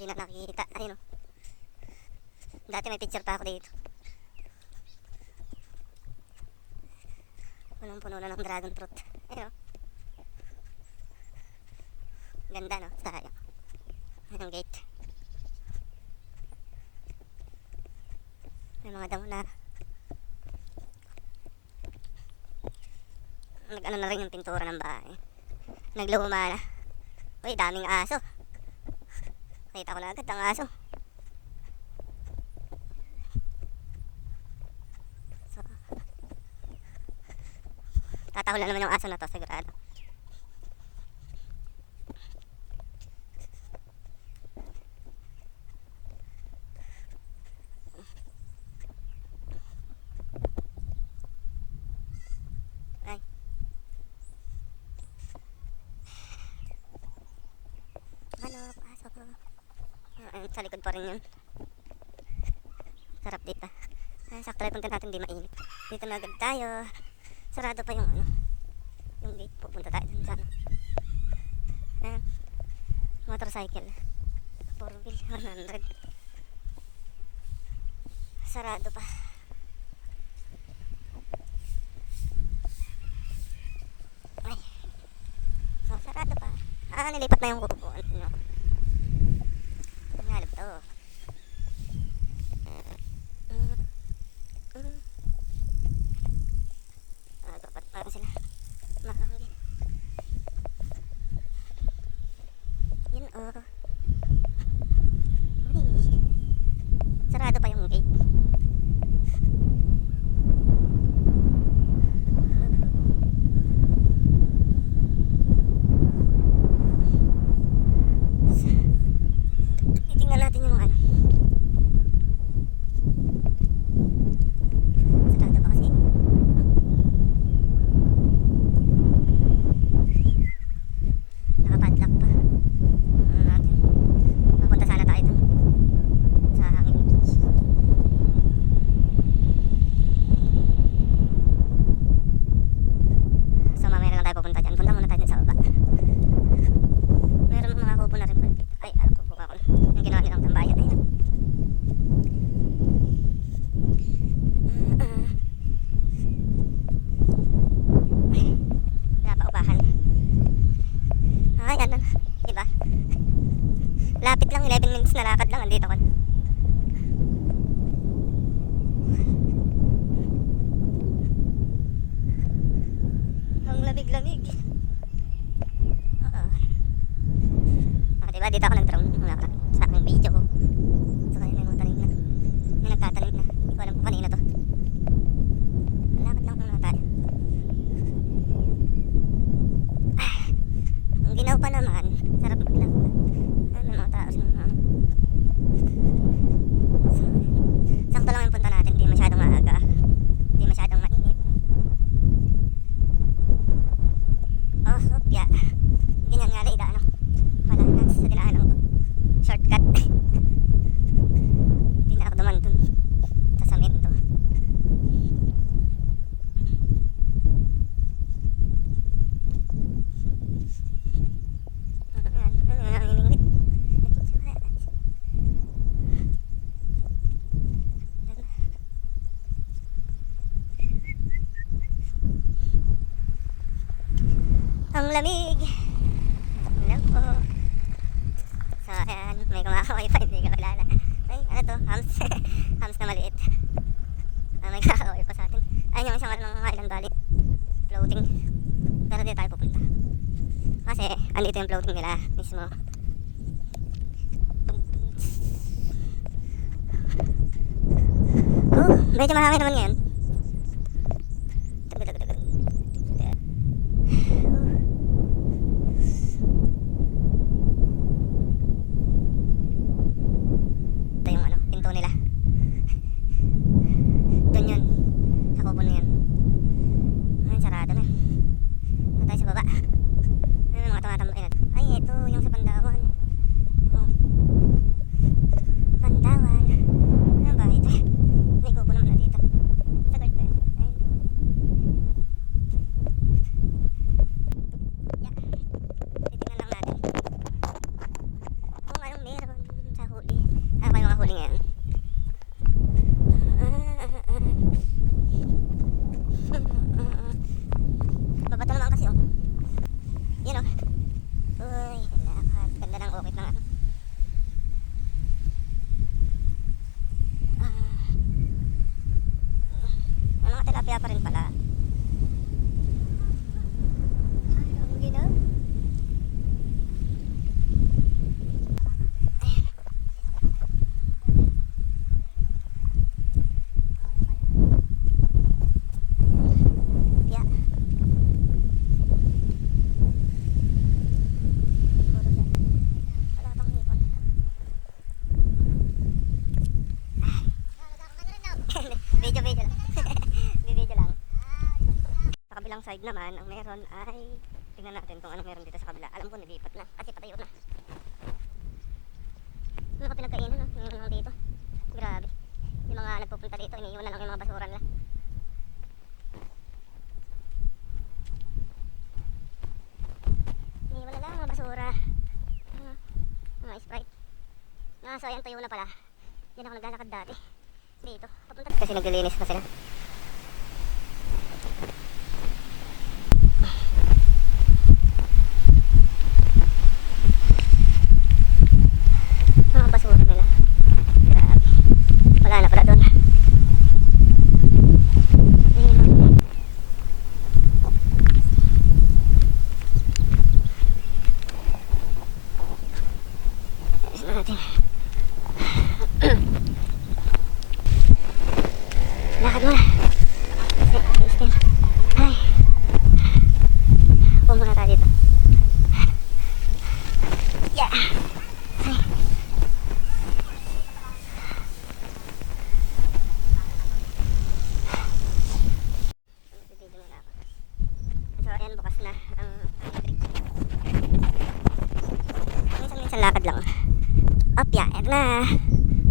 Hindi na nakikita. Ayun o. Dati may picture pa ako dito. Punong-puno na ng dragon fruit. Ayun o. Ganda no? Sayang. Ayun ang gate. May mga damo na. Nag-ano na rin yung pintura ng bahay. Nagluma na. Uy, daming aso. Nakita ko na agad ang aso. So, tatahulan naman yung aso na to, sigurado. Ay. Manok, aso ko. Ayun, sa likod pa rin yun. Sarap dito. Ay, sakto lang punta natin, di mainit. Dito na agad tayo. Sarado pa yung ano, yung gate. Pupunta tayo dun sa ano. Ayan. Motorcycle. 4 wheel, 100. Sarado pa. Ay. So, sarado pa. Nilipat na yung kubo. Ano? Halip to. Dapat pa sila. Makahuli. Yun o. Sarado pa yung gate. Titingnan natin yung ano. Sarado pa kasi. Nakapadlock pa. Ano natin. Mapunta sana tayo dun. Sa hanging beach. So mamaya na lang tayo pupunta dyan. Punta muna tayo dyan sa baba. Meron mga kubo na rin pala dito. Ay, kubo ako na. Yung ginawa nilang tambayan. Ayun. Napaupahan. Ay, ano. Diba? Lapit lang, 11 minutes na lakad lang. Andito ko na. Ang lamig-lamig. Oo. Diba? Dito ako nag-drone. Sa aking video ko. So, ayun, may mga tanim na. May nagtatanim na. Hindi ko alam kung kanino to. Lakad lang muna tayo. Ang ginaw pa naman. Sarap lang. Ay, may mga tao sa mga ano. So, sakto lang yung punta natin. Hindi masyadong maaga. Hindi masyadong mainit. Oh, hopya. Ganyan nga lang ano. Wala na sa dinaanan ko. Shortcut. Hindi na ako duman dun sa samento. Ang lamig. Lang po. So, ayan. May kumakaway pa. Hindi ka kilala. Ay, ano to? Hams. Hams na maliit. May kumakaway pa sa atin. Ayun yung isang ng Highland Valley. Floating. Pero di tayo pupunta. Kasi, andito yung floating nila mismo. Oh, medyo mahangin naman ngayon. Ito yung ano, pinto nila. Doon yun. Sa kubo na yun. Ayun, sarado na. Doon tayo sa baba. Ayun, mga tumatambay na. Ay, ito yung sa Pandawan. Oh. Pandawan. Ano ba ito? May kubo naman na dito. Sa guard ba? Ayun. Yeah. Titignan lang natin kung anong meron kabilang side naman, ang meron ay, tingnan natin kung anong meron dito sa kabila. Alam ko nilipat na, kasi patayo na. Ano ka pinagkainan, no? Yung mga dito. Grabe. Yung mga nagpupunta dito, iniiwan na lang yung mga basura nila. Iniiwan na lang mga basura. Mga Sprite. So ayan, tuyo na pala. Diyan ako naglalakad dati. Dito, papunta kasi naglilinis pa sila. Mga basura nila. Grabe. Wala na pala doon. Ayos na natin. Lakad muna. Ay. Upo muna tayo dito. Yeah. Ay. Video muna ako. So ayan, bukas na ang electric. Minsan lakad lang. Up, yeah, eto na.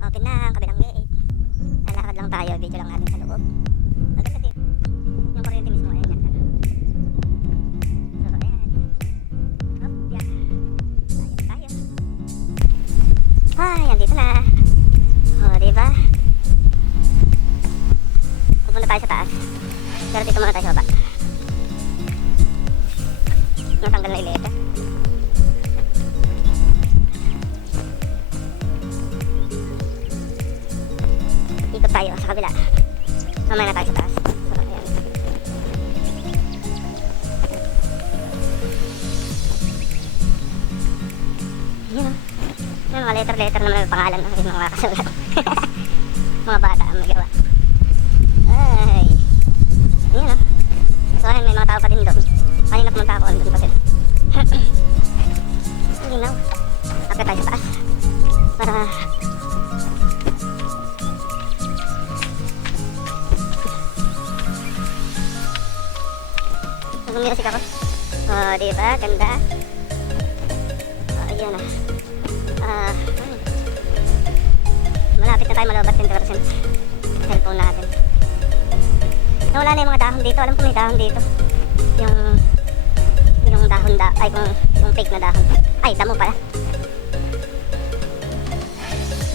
Open na ang kabilang gate. Lalakad lang tayo, video lang natin sa loob. Maganda din. Yung kuryente mismo, ayan yan. So, ayan. Up, yeah. Tayo. Ay, andito na. O, diba? Pupunta tayo sa taas. Pero dito muna tayo sa baba. Natanggal na ileta. Ikot tayo sa kabila. Mamaya na tayo sa taas. So, ayan. Yun o. May mga letter naman ang pangalan ng mga makakasulat. Mga bata ang magawa. Ay. Yun o. So ayan, may mga tao pa din doon. Kanina pumunta ako, doon pa sila. Ginaw. Akit tayo sa taas. Para music ako. Oh, diba? Ganda. Oh, ayan na. Malapit na tayo malobat 10% cellphone natin. Nawala na yung mga dahon dito. Alam ko may dahon dito. Yung dahon ay yung fake na dahon. Ay, damo pala.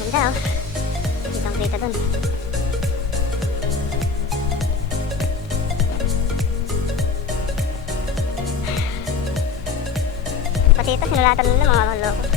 Ganda oh. Kitang kita dun. Pati ito, sinulatan nila mga loko.